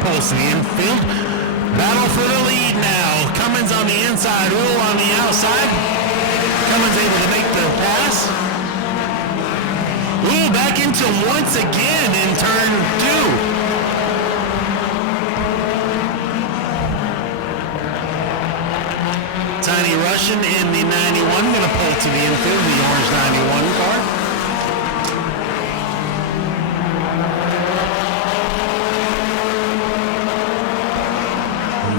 pulls the infield. Battle for the lead now. Cummins on the inside, Will on the outside. Cummins able to make the pass. Will back into once again in turn 2. Tiny Russian in the 91, going to pull to the infield, the orange 91 car.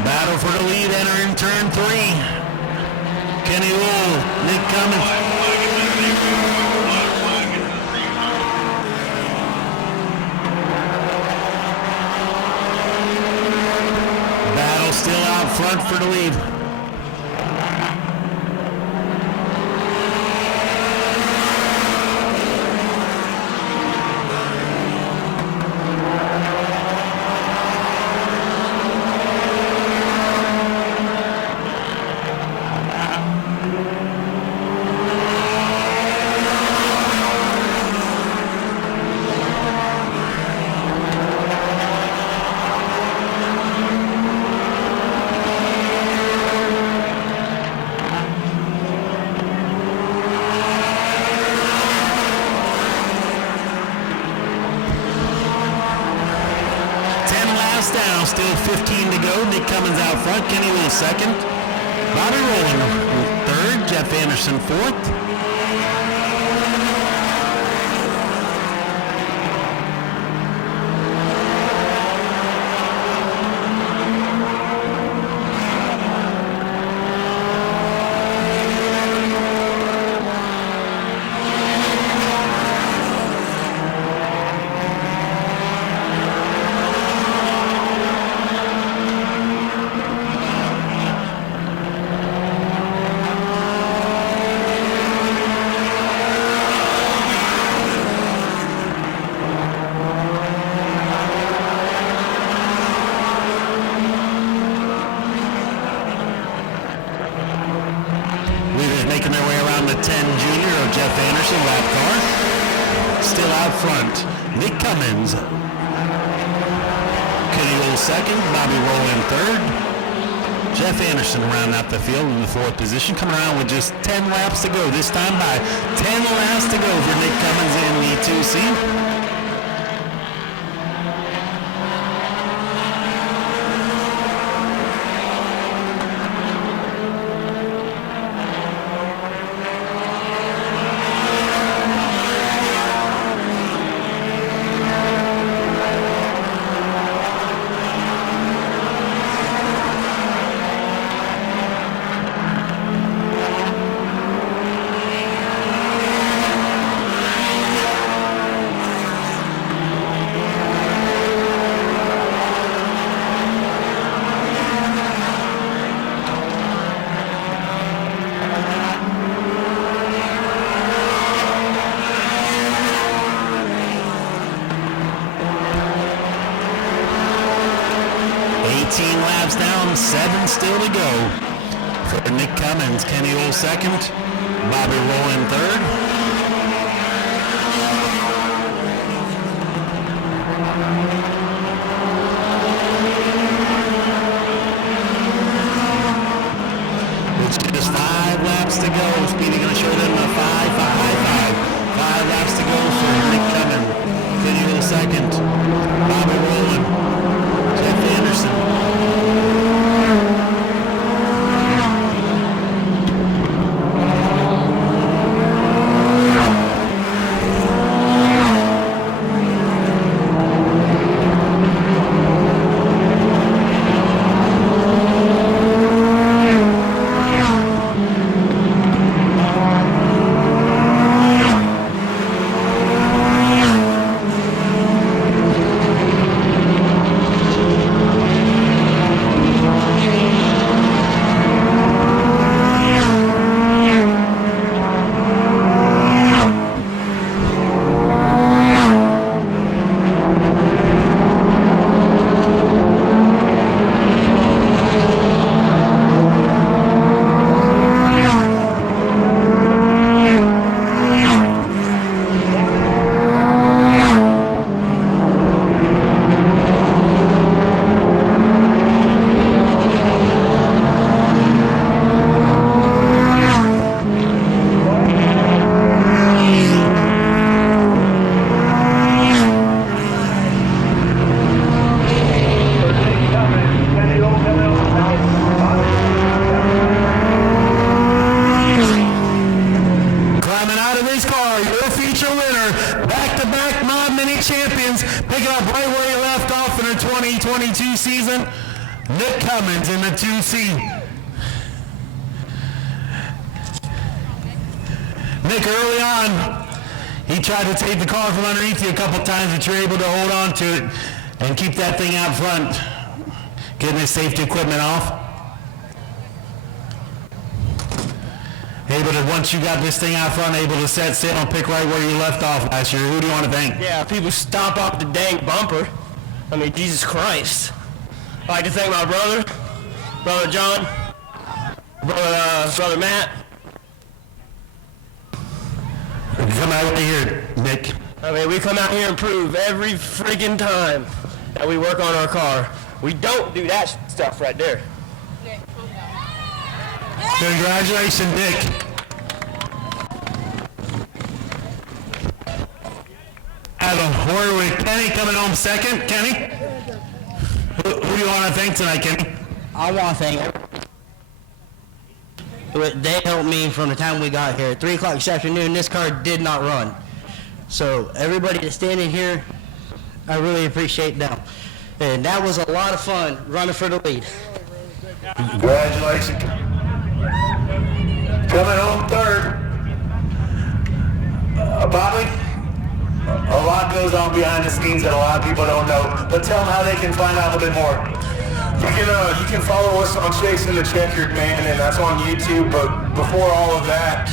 Battle for the lead, entering turn 3. Kenny Wool, Nick Cummins. Battle still out front for the lead. Down, still 15 to go. Nick Cummins out front. Kenny Will second. Bobby Rowland third. Jeff Anderson fourth. Making their way around the 10 junior of Jeff Anderson, lap car. Still out front, Nick Cummins. Kenny Will second, Bobby Rowland third. Jeff Anderson round out the field in the 4th position, coming around with just 10 laps to go. This time by 10 laps to go for Nick Cummins in the 2C. laps down, 7 still to go. For Nick Cummins, Kenny Old second, Bobby Rowland third. It's just 5 laps to go. Speedy going to show them a 5 laps to go for Nick Cummins. Kenny Old second, Bobby Rowland, Jeff Anderson. Season, Nick Cummins in the 2C. Nick, early on, he tried to take the car from underneath you a couple times, but you're able to hold on to it and keep that thing out front, getting his safety equipment off. Able to, once you got this thing out front, able to set sail and pick right where you left off last year. Who do you want to thank? Yeah, people stomp off the dang bumper. I mean, Jesus Christ. I'd like to thank my brother John, brother Matt. We come out here, Nick. I mean, we come out here and prove every friggin' time that we work on our car. We don't do that stuff right there. Congratulations, Nick. Adam Horwick, Kenny coming home second. Kenny? Who do you want to thank tonight, Kenny? I want to thank them. They helped me from the time we got here. At 3 o'clock this afternoon, this car did not run. So everybody that's standing here, I really appreciate them. And that was a lot of fun running for the lead. Congratulations. Coming home third. Bobby? A lot goes on behind the scenes that a lot of people don't know, but tell them how they can find out a bit more. You can follow us on Chasing the Chequered, man, and that's on YouTube. But before all of that,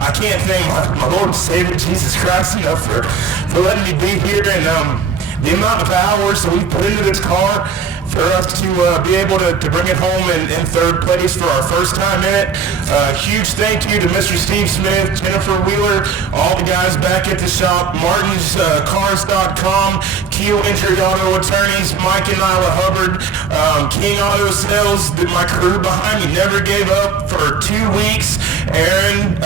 I can't thank my Lord and Savior Jesus Christ enough for letting me be here, and the amount of hours that we put into this car for us to be able to bring it home in third place for our first time in it. Huge thank you to Mr. Steve Smith, Jennifer Wheeler, all the guys back at the shop, martinscars.com, Keel Injured Auto Attorneys, Mike and Nyla Hubbard, King Auto Sales, my crew behind me never gave up for 2 weeks, Aaron,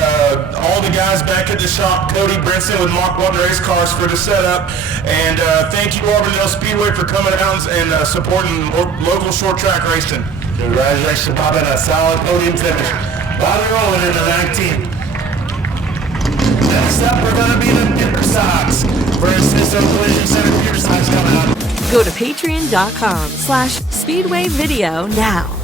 all the guys back at the shop, Cody Brinson with Mark Walton Race Cars for the setup, and thank you Auburndale Speedway for coming out and supporting local short track racing. Congratulations, Bob, and a solid podium finish. Bobby Rowland in the 19th. Next up, we're going to be the Dipper Sox versus the Collision Center Dipper Sox coming up. Go to patreon.com/speedwayvideo now.